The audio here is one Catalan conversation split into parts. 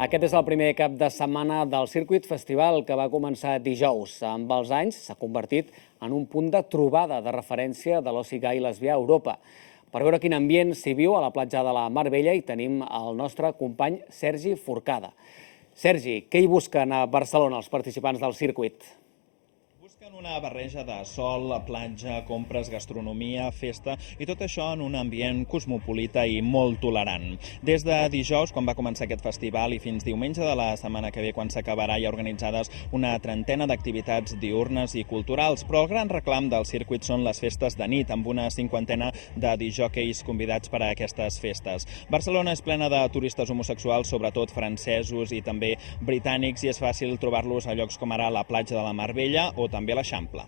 Aquest és el primer cap de setmana del Circuit Festival, que va començar dijous. Amb els anys s'ha convertit en un punt de trobada de referència de l'oci gai lesbià a Europa. Per veure quin ambient s'hi viu a la platja de la Mar Bella hi tenim el nostre company Sergi Forcada. Sergi, què hi busquen a Barcelona els participants del circuit? Busquen una barreja de sol, platja, compres, gastronomia, festa i tot això en un ambient cosmopolita i molt tolerant. Des de dijous, quan va començar aquest festival, i fins diumenge de la setmana que ve, quan s'acabarà, hi ha organitzades una trentena d'activitats diürnes i culturals, però el gran reclam del circuit són les festes de nit, amb una cinquantena de disjòqueis convidats per a aquestes festes. Barcelona és plena de turistes homosexuals, sobretot francesos i també britànics, i és fàcil trobar-los a llocs com ara la platja de la Mar Bella o també l'Eixample.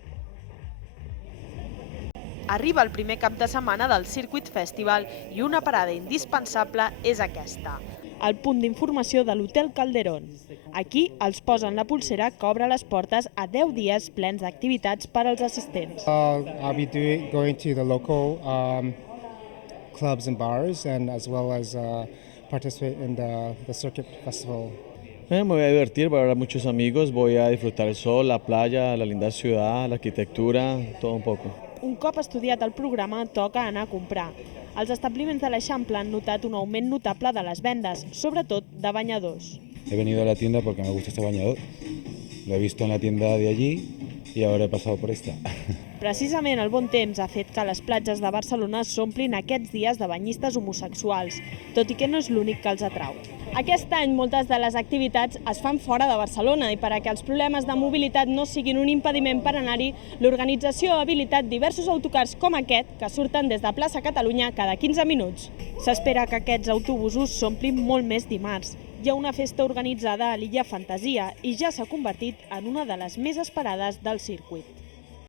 Arriba el primer cap de setmana del Circuit Festival i una parada indispensable és aquesta, el punt d'informació de l'Hotel Calderón. Aquí els posen la pulsera que obre les portes a 10 dies plens d'activitats per als assistents. I'll be going to the local clubs and bars, and as well as participate in the Circuit Festival. Me voy a divertir, voy a ver a muchos amigos, voy a disfrutar el sol, la playa, la linda ciudad, la arquitectura, todo un poco. Un cop estudiat el programa, toca anar a comprar. Els establiments de l'Eixample han notat un augment notable de les vendes, sobretot de banyadors. He venido a la tienda porque me gusta este bañador. Lo he visto en la tienda de allí y ahora he pasado por esta. Precisament el bon temps ha fet que les platges de Barcelona s'omplin aquests dies de banyistes homosexuals, tot i que no és l'únic que els atrau. Aquest any moltes de les activitats es fan fora de Barcelona i per a que els problemes de mobilitat no siguin un impediment per anar-hi, l'organització ha habilitat diversos autocars com aquest que surten des de Plaça Catalunya cada 15 minuts. S'espera que aquests autobusos s'omplin molt més dimarts. Hi ha una festa organitzada a l'illa Fantasia i ja s'ha convertit en una de les més esperades del circuit.